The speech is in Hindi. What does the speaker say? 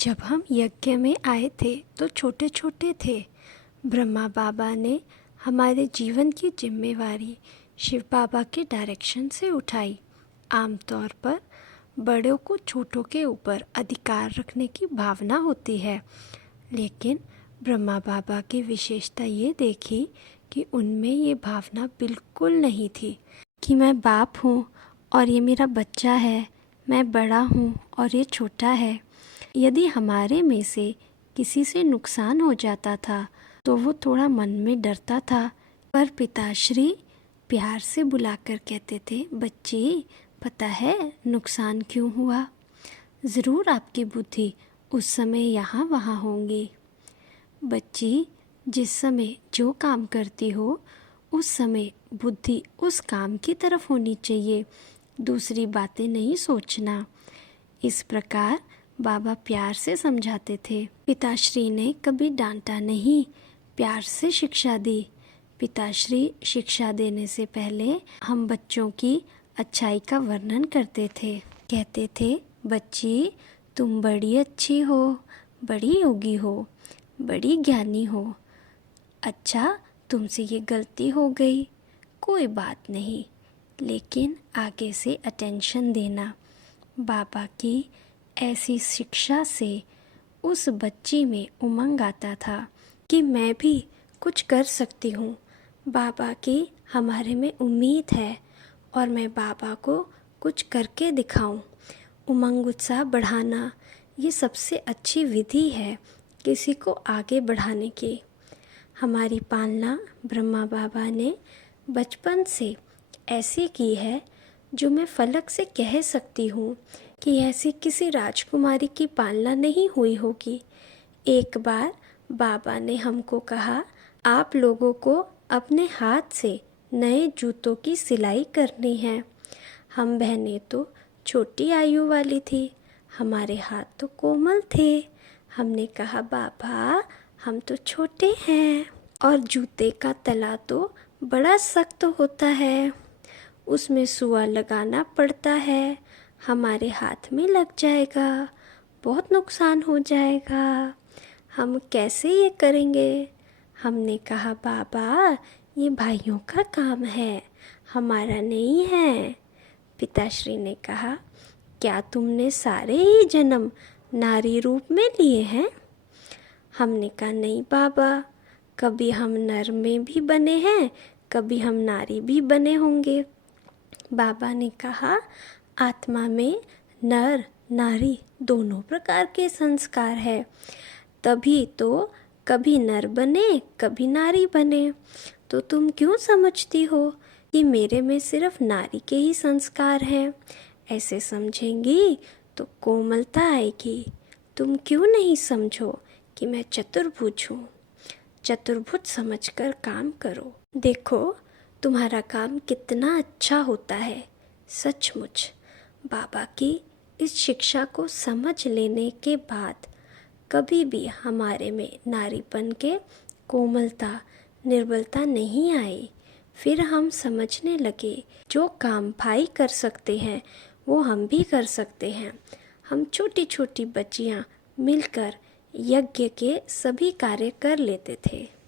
जब हम यज्ञ में आए थे तो छोटे छोटे थे। ब्रह्मा बाबा ने हमारे जीवन की जिम्मेवारी शिव बाबा के डायरेक्शन से उठाई। आमतौर पर बड़ों को छोटों के ऊपर अधिकार रखने की भावना होती है, लेकिन ब्रह्मा बाबा की विशेषता ये देखी कि उनमें ये भावना बिल्कुल नहीं थी कि मैं बाप हूँ और ये मेरा बच्चा है, मैं बड़ा हूँ और ये छोटा है। यदि हमारे में से किसी से नुकसान हो जाता था तो वो थोड़ा मन में डरता था, पर पिताश्री प्यार से बुलाकर कहते थे, बच्ची पता है नुकसान क्यों हुआ? ज़रूर आपकी बुद्धि उस समय यहाँ वहाँ होंगी। बच्ची, जिस समय जो काम करती हो उस समय बुद्धि उस काम की तरफ होनी चाहिए, दूसरी बातें नहीं सोचना। इस प्रकार बाबा प्यार से समझाते थे। पिताश्री ने कभी डांटा नहीं, प्यार से शिक्षा दी। पिताश्री शिक्षा देने से पहले हम बच्चों की अच्छाई का वर्णन करते थे। कहते थे, बच्ची तुम बड़ी अच्छी हो, बड़ी योगी हो, बड़ी ज्ञानी हो। अच्छा, तुमसे ये गलती हो गई, कोई बात नहीं, लेकिन आगे से अटेंशन देना। बाबा की ऐसी शिक्षा से उस बच्ची में उमंग आता था कि मैं भी कुछ कर सकती हूँ। बाबा की हमारे में उम्मीद है और मैं बाबा को कुछ करके दिखाऊं। उमंग उत्साह बढ़ाना ये सबसे अच्छी विधि है किसी को आगे बढ़ाने की। हमारी पालना ब्रह्मा बाबा ने बचपन से ऐसी की है जो मैं फलक से कह सकती हूँ कि ऐसी किसी राजकुमारी की पालना नहीं हुई होगी। एक बार बाबा ने हमको कहा, आप लोगों को अपने हाथ से नए जूतों की सिलाई करनी है। हम बहनें तो छोटी आयु वाली थी, हमारे हाथ तो कोमल थे। हमने कहा, बाबा हम तो छोटे हैं और जूते का तला तो बड़ा सख्त होता है, उसमें सुआ लगाना पड़ता है, हमारे हाथ में लग जाएगा, बहुत नुकसान हो जाएगा, हम कैसे ये करेंगे? हमने कहा, बाबा ये भाइयों का काम है, हमारा नहीं है। पिताश्री ने कहा, क्या तुमने सारे ही जन्म नारी रूप में लिए हैं? हमने कहा, नहीं बाबा, कभी हम नर में भी बने हैं, कभी हम नारी भी बने होंगे। बाबा ने कहा, आत्मा में नर नारी दोनों प्रकार के संस्कार है, तभी तो कभी नर बने कभी नारी बने। तो तुम क्यों समझती हो कि मेरे में सिर्फ नारी के ही संस्कार हैं? ऐसे समझेंगी तो कोमलता आएगी। तुम क्यों नहीं समझो कि मैं चतुर्भुज हूँ? चतुर्भुज समझकर काम करो। देखो तुम्हारा काम कितना अच्छा होता है। सचमुच बाबा की इस शिक्षा को समझ लेने के बाद कभी भी हमारे में नारीपन के कोमलता निर्बलता नहीं आई। फिर हम समझने लगे जो काम भाई कर सकते हैं वो हम भी कर सकते हैं। हम छोटी छोटी बच्चियाँ मिलकर यज्ञ के सभी कार्य कर लेते थे।